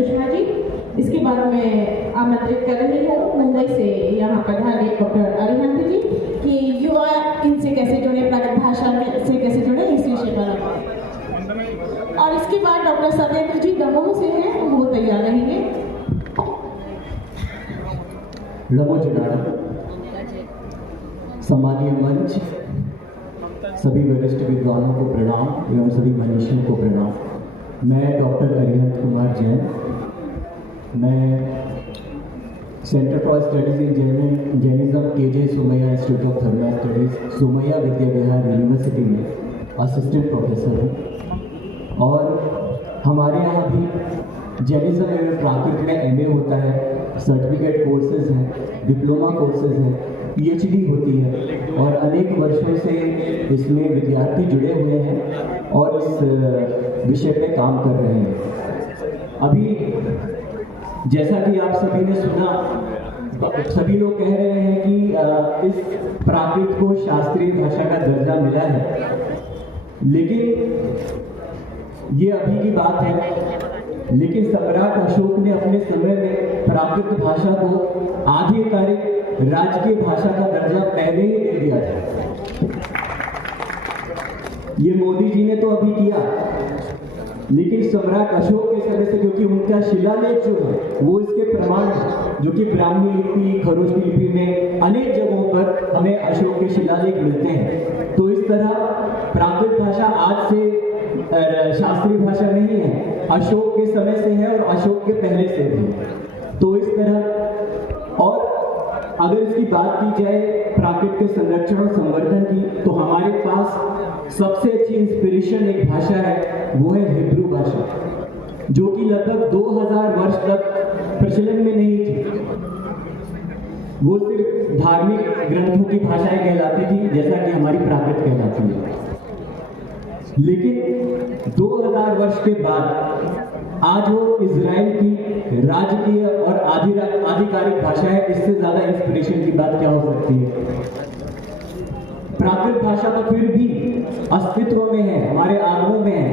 सुषमा जी। इसके बाद मैं आमंत्रित कर रही हूँ मुंबई से यहाँ पधारे डॉक्टर अरिहंत जी कि युवा इनसे कैसे जुड़े, प्राकृत भाषा से कैसे जुड़े, इस विषय पर। और इसके बाद डॉक्टर सत्येंद्र जी दमोह से हैं, वो तैयार रहेंगे। नमो जनार्दन। सम्मानीय मंच, सभी वरिष्ठ विद्वानों को प्रणाम एवं सभी मनीषियों को प्रणाम। मैं डॉक्टर अरिहंत कुमार जैन, मैं centre for studies in Jainism K J Somaiya institute of Dharma studies Somaiya Vidya Vihar university में असिस्टेंट प्रोफेसर हूँ। और हमारे यहाँ भी जैनिज्म एवं प्राकृत में एमए होता है, सर्टिफिकेट कोर्सेज हैं, डिप्लोमा कोर्सेज हैं, पीएचडी होती है और अनेक वर्षों से इसमें विद्यार्थी जुड़े हुए हैं और इस विषय पे काम कर रहे हैं। अभी जैसा कि आप सभी ने सुना, सभी लोग कह रहे हैं कि इस प्राकृत को शास्त्रीय भाषा का दर्जा मिला है, लेकिन ये अभी की बात है। लेकिन सम्राट अशोक ने अपने समय में प्राकृत भाषा को आधिकारिक राजकीय भाषा का दर्जा पहले ही दे दिया था। ये मोदी जी ने तो अभी किया, लेकिन सम्राट अशोक के समय से, क्योंकि उनका शिलालेख जो है वो इसके प्रमाण है, जो कि ब्राह्मी लिपि, खरोष्टी लिपि में अनेक जगहों पर हमें अशोक के शिलालेख मिलते हैं। तो इस तरह प्राकृत भाषा आज से शास्त्रीय भाषा नहीं है, अशोक के समय से है और अशोक के पहले से भी। तो इस तरह, और अगर इसकी बात की जाए प्राकृत के संरक्षण और संवर्धन की, तो हमारे पास सबसे अच्छी इंस्पिरेशन एक भाषा है, वो है हिब्रू भाषा, जो कि लगभग 2000 वर्ष तक प्रचलन में नहीं थी। वो सिर्फ धार्मिक ग्रंथों की भाषाएं कहलाती थी, जैसा कि हमारी प्राकृत कहलाती है। लेकिन 2000 वर्ष के बाद आज वो इजराइल की राजकीय और आधिकारिक भाषा है। इससे ज्यादा इंस्पिरेशन की बात क्या हो सकती है। प्राकृत भाषा तो फिर भी अस्तित्व में है, हमारे आगमों में है,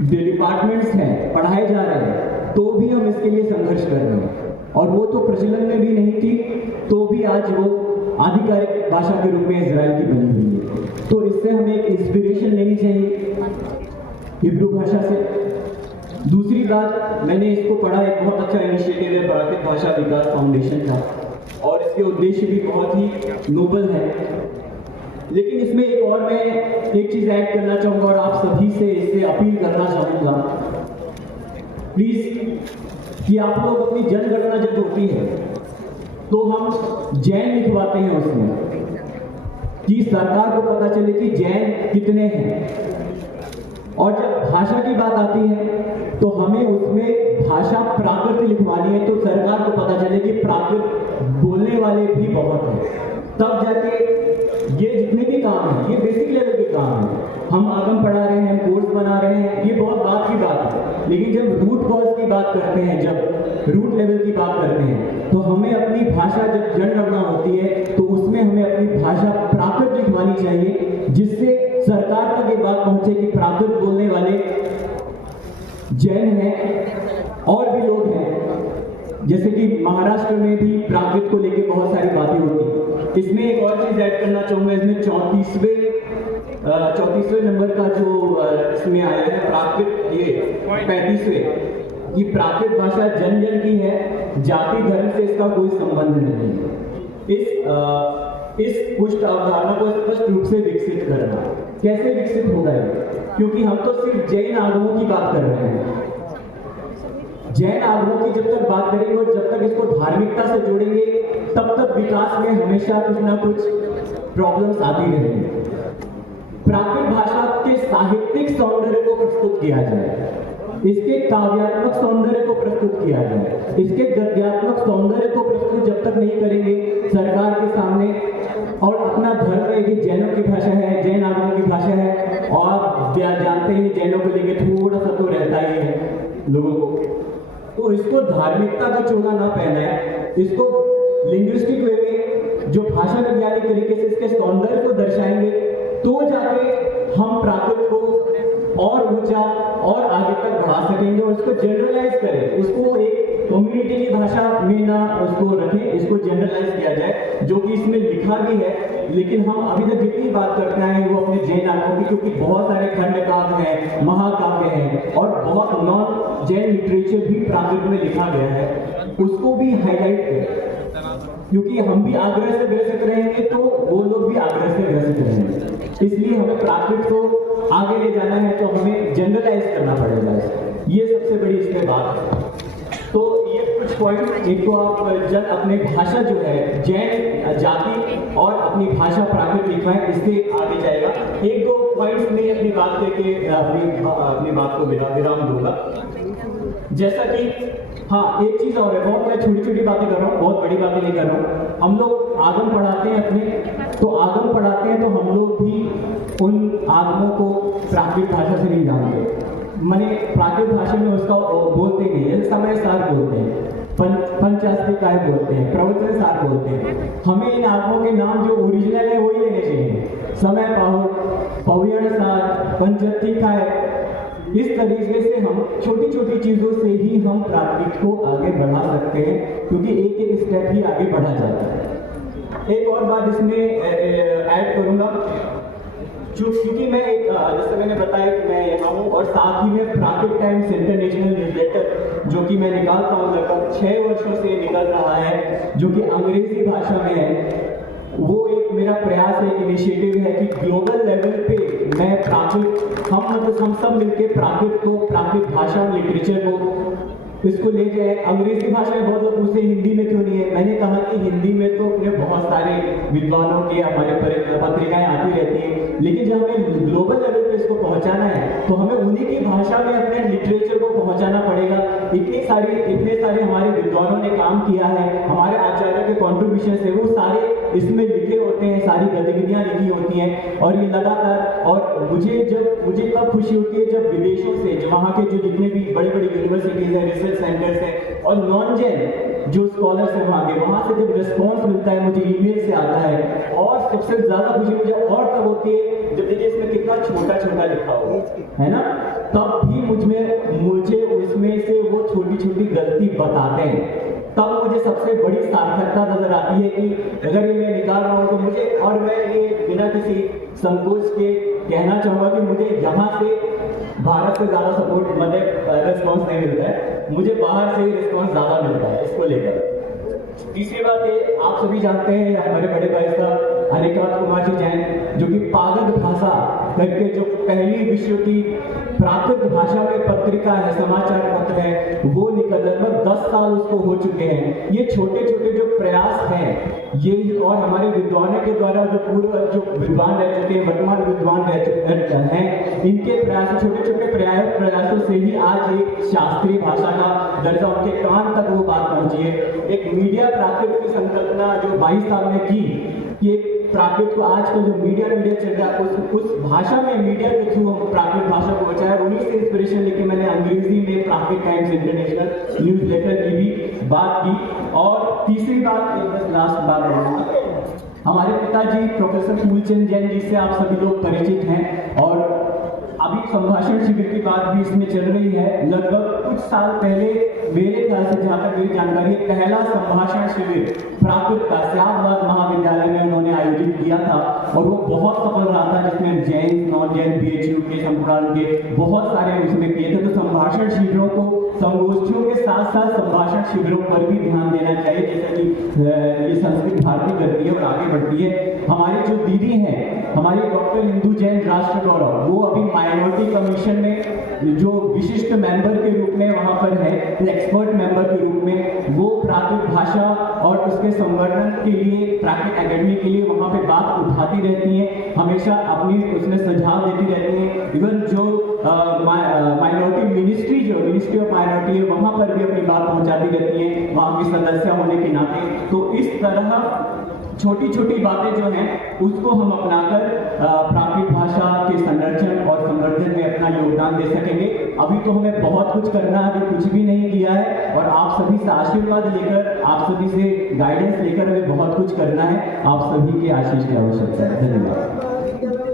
डिपार्टमेंट्स हैं, पढ़ाए जा रहे हैं, तो भी हम इसके लिए संघर्ष कर रहे हैं। और वो तो प्रचलन में भी नहीं थी, तो भी आज वो आधिकारिक भाषा के रूप में इजराइल की बनी हुई है। तो इससे हमें एक इंस्पिरेशन लेनी चाहिए हिब्रू भाषा से। दूसरी बात, मैंने इसको पढ़ा, एक बहुत अच्छा इनिशिएटिव है प्राकृत भाषा विकास फाउंडेशन का, और इसके उद्देश्य भी बहुत ही नोबल है। लेकिन इसमें एक और मैं एक चीज ऐड करना चाहूंगा और आप सभी से इससे अपील करना चाहूंगा, प्लीज, कि आप लोग अपनी जनगणना जब होती है तो हम जैन लिखवाते हैं उसमें, कि सरकार को पता चले कि जैन कितने हैं। और जब भाषा की बात आती है तो हमें उसमें भाषा प्राकृत लिखवानी है, तो सरकार को पता चले कि प्राकृत बोलने वाले भी बहुत हैं। तब जाके ये जितने भी काम हैं, ये बेसिक लेवल के काम हैं, हम आगम पढ़ा रहे हैं, कोर्स बना रहे हैं, ये बहुत बात की बात है। लेकिन जब रूट कॉज की बात करते हैं, जब रूट लेवल की बात करते हैं, तो हमें अपनी भाषा जब जनगणना होती है तो उसमें हमें अपनी भाषा प्राकृत लिखवानी चाहिए, जिससे सरकार तक ये बात पहुंचे कि प्राकृत बोलने वाले जैन हैं और भी लोग हैं। जैसे कि महाराष्ट्र में भी प्राकृत को लेकर बहुत सारी बातें होती हैं। इसमें एक और चीज ऐड करना चाहूंगा, इसमें 34वें नंबर का जो इसमें आया है प्राकृत, ये 35वें, कि प्राकृत भाषा जन जन की है, जाति धर्म से इसका कोई संबंध नहीं। इस पुष्ट अवधारणा को स्पष्ट रूप से विकसित करना। कैसे विकसित होगा ये? क्योंकि हम तो सिर्फ जैन आगमों की बात कर रहे हैं। जैन आगमों की जब तक बात करेंगे और जब तक इसको धार्मिकता से जोड़ेंगे, तब तक विकास में हमेशा कुछ ना कुछ प्रॉब्लम्स आती रहेंगी। प्राकृत भाषा के साहित्यिक सौंदर्य को प्रस्तुत किया जाए, इसके काव्यात्मक सौंदर्य को प्रस्तुत किया जाए, इसके गद्यात्मक सौंदर्य को प्रस्तुत जब तक नहीं करेंगे सरकार के सामने, और अपना धर्म है कि जैनों की भाषा है, जैन आगमों की भाषा है, और आप जानते हैं जैनों को लेकर थोड़ा सा तो रहता ही है लोगों को, तो इसको धार्मिकता का चोला ना पहनाए, इसको लिंग्विस्टिक वे में जो भाषा वैज्ञानिक तरीके से इसके सौंदर्य को दर्शाएंगे, तो जाके हम प्राकृत को और ऊंचा और आगे तक बढ़ा सकेंगे और इसको जनरलाइज करें, उसको डेली भाषा में ना उसको रखें, इसको जनरलाइज किया जाए, जो कि इसमें लिखा भी है। लेकिन हम अभी तक जितनी बात करते हैं वो अपने जैन नाटकों की, क्योंकि बहुत सारे खंड काव्य हैं, महाकाव्य हैं और बहुत नॉन जैन लिटरेचर भी प्राकृत में लिखा गया है, उसको भी हाईलाइट करें, क्योंकि हम भी आग्रह से ग्रसित रहेंगे तो वो लोग भी आग्रह से ग्रसित रहेंगे। इसलिए हमें प्राकृत को आगे ले जाना है तो हमें जनरलाइज करना पड़ेगा इसको, ये सबसे बड़ी इसमें बात है। तो ये कुछ पॉइंट, एक तो आप जब अपने भाषा जो है जैन जाति और अपनी भाषा प्राकृत लिखवाएं, इससे आगे जाएगा। एक दो पॉइंट्स में अपनी बात लेके अपनी बात को विराम दूंगा। जैसा कि हाँ, एक चीज और है, बहुत मैं छोटी छोटी बातें कर रहा हूँ, बहुत बड़ी बातें नहीं कर रहा हूँ। हम लोग आगम पढ़ाते हैं अपने, तो आगम पढ़ाते हैं तो हम लोग भी उन आगमों को प्राकृत भाषा से नहीं जानते, माने प्राकृत भाषा में उसका बोलते नहीं है, समय सार बोलते हैं, पंचास्त्री काय बोलते हैं, प्रवचन सार बोलते हैं। हमें इन आगमों के नाम जो ओरिजिनल है वही लेने चाहिए, समय पाहो, पवियण सार, पंचती काय। इस तरीके से हम छोटी छोटी चीजों से ही हम प्राकृत को आगे बढ़ा सकते हैं, क्योंकि एक एक स्टेप ही आगे बढ़ा जाता है। एक और बात इसमें ऐड करूंगा, क्योंकि मैं एक जैसे मैंने बताया कि मैं यहाँ हूँ और साथ ही में प्राकृत टाइम्स इंटरनेशनल न्यूज़लेटर जो कि मैं निकालता हूँ, लगभग 6 वर्षों से निकल रहा है, जो कि अंग्रेजी भाषा में है। वो एक मेरा प्रयास है, एक इनिशिएटिव है कि ग्लोबल लेवल पे मैं प्राकृत, हम सब मिलके प्राकृत को, प्राकृत भाषा लिटरेचर को इसको ले जाए। अंग्रेजी भाषा में बहुत लोग पूछते हिंदी में क्यों नहीं है, मैंने कहा कि हिंदी में तो अपने बहुत सारे विद्वानों के हमारे पत्रिकाएं आती रहती हैं, लेकिन जब हमें ग्लोबल लेवल पे इसको पहुंचाना है तो हमें उन्हीं की भाषा में अपने लिटरेचर को पहुंचाना पड़ेगा। इतने सारे हमारे विद्वानों ने काम किया है, हमारे आचार्यों के कॉन्ट्रीब्यूशन से वो सारे इसमें लिखे होते हैं, सारी गतिविधियां लिखी होती हैं। और ये लगातार, और मुझे तब खुशी होती है जब विदेशों से, जो वहाँ के जो जितने भी बड़ी बड़ी यूनिवर्सिटीज हैं, रिसर्च सेंटर्स हैं और नॉन जैन जो स्कॉलर्स हैं वहाँ से जब रिस्पॉन्स मिलता है, मुझे ईमेल से आता है। और सबसे ज्यादा खुशी मुझे और तब होती है जब देखिए इसमें कितना छोटा छोटा लिखा हुआ है ना, तब भी मुझे उसमें से वो छोटी छोटी गलती बताते हैं, तब मुझे सबसे बड़ी सार्थकता नजर आती है कि अगर ये मैं निकाल रहा हूँ तो मुझे, और मैं ये बिना किसी संकोच के कहना चाहूंगा कि मुझे यहाँ से भारत से ज्यादा सपोर्ट, मतलब रिस्पॉन्स नहीं मिलता है, मुझे बाहर से ही रिस्पॉन्स ज्यादा मिलता है इसको लेकर। तीसरी बात है, आप सभी जानते हैं हमारे बड़े भाई साहब अनिकांत कुमार जी जैन, जो कि पागद भाषा करके जो पहली विश्व की प्राकृत भाषा में पत्रिका है, समाचार पत्र है, वो निकल लगभग 10 साल उसको हो चुके हैं। ये छोटे छोटे जो प्रयास हैं ये, और हमारे विद्वानों के द्वारा जो पूर्व जो विद्वान रह चुके हैं, वर्तमान विद्वान रह चुके हैं, इनके प्रयास, छोटे छोटे प्रयासों से ही आज एक शास्त्रीय भाषा का दर्जा उनके कान तक वो बात पहुंची है। एक मीडिया प्राकृत की संकल्पना जो 22 साल में की, ये प्राकृत को आज का जो मीडिया चल रहा है उस भाषा में, मीडिया के थ्रू हम प्राकृत भाषा को बचाया। उन्हीं से इंस्पिरेशन लेके मैंने अंग्रेजी में प्राकृत टाइम्स इंटरनेशनल न्यूज़लेटर की भी बात की। और तीसरी बात, एक लास्ट बात बोलूंगा, हमारे पिताजी प्रोफेसर फूलचंद जैन जी से आप सभी लोग परिचित हैं, और अभी संभाषण शिविर की बात भी इसमें चल रही है। लगभग कुछ साल पहले मेरे ख्याल से, जहाँ तक मेरी जानकारी, पहला संभाषण शिविर प्राकृत का श्यामवाद महाविद्यालय में उन्होंने आयोजित किया था, और वो बहुत सफल रहा था, जिसमें जैन, नॉन जैन, BHU के, संप्रदाय के बहुत सारे उसमें किए थे। तो संभाषण शिविरों को, संगोष्ठियों के साथ साथ संभाषण शिविरों पर भी ध्यान देना चाहिए, जैसा कि ये संस्कृत भारती करती है और आगे बढ़ती है। हमारी जो दीदी हैं, हमारी डॉक्टर इंदु जैन राष्ट्र गौरव, वो अभी माइनॉरिटी कमीशन में जो विशिष्ट मेंबर के रूप में वहां पर है, एक्सपर्ट मेंबर के रूप में, वो प्राकृत भाषा और उसके संवर्धन के लिए, प्राकृत एकेडमी के लिए वहां पे बात उठाती रहती हैं, हमेशा अपनी उसमें सुझाव देती रहती हैं। इवन जो माइनॉरिटी मिनिस्ट्री ऑफ माइनॉरिटी है, वहां पर भी अपनी बात पहुंचाती रहती हैं, वहां की सदस्य होने के नाते। तो इस तरह छोटी छोटी बातें जो हैं उसको हम अपनाकर प्राकृत भाषा के संरक्षण और संवर्धन में अपना योगदान दे सकेंगे। अभी तो हमें बहुत कुछ करना है, अभी कुछ भी नहीं किया है, और आप सभी से आशीर्वाद लेकर, आप सभी से गाइडेंस लेकर हमें बहुत कुछ करना है। आप सभी की आशीष की आवश्यकता है। धन्यवाद।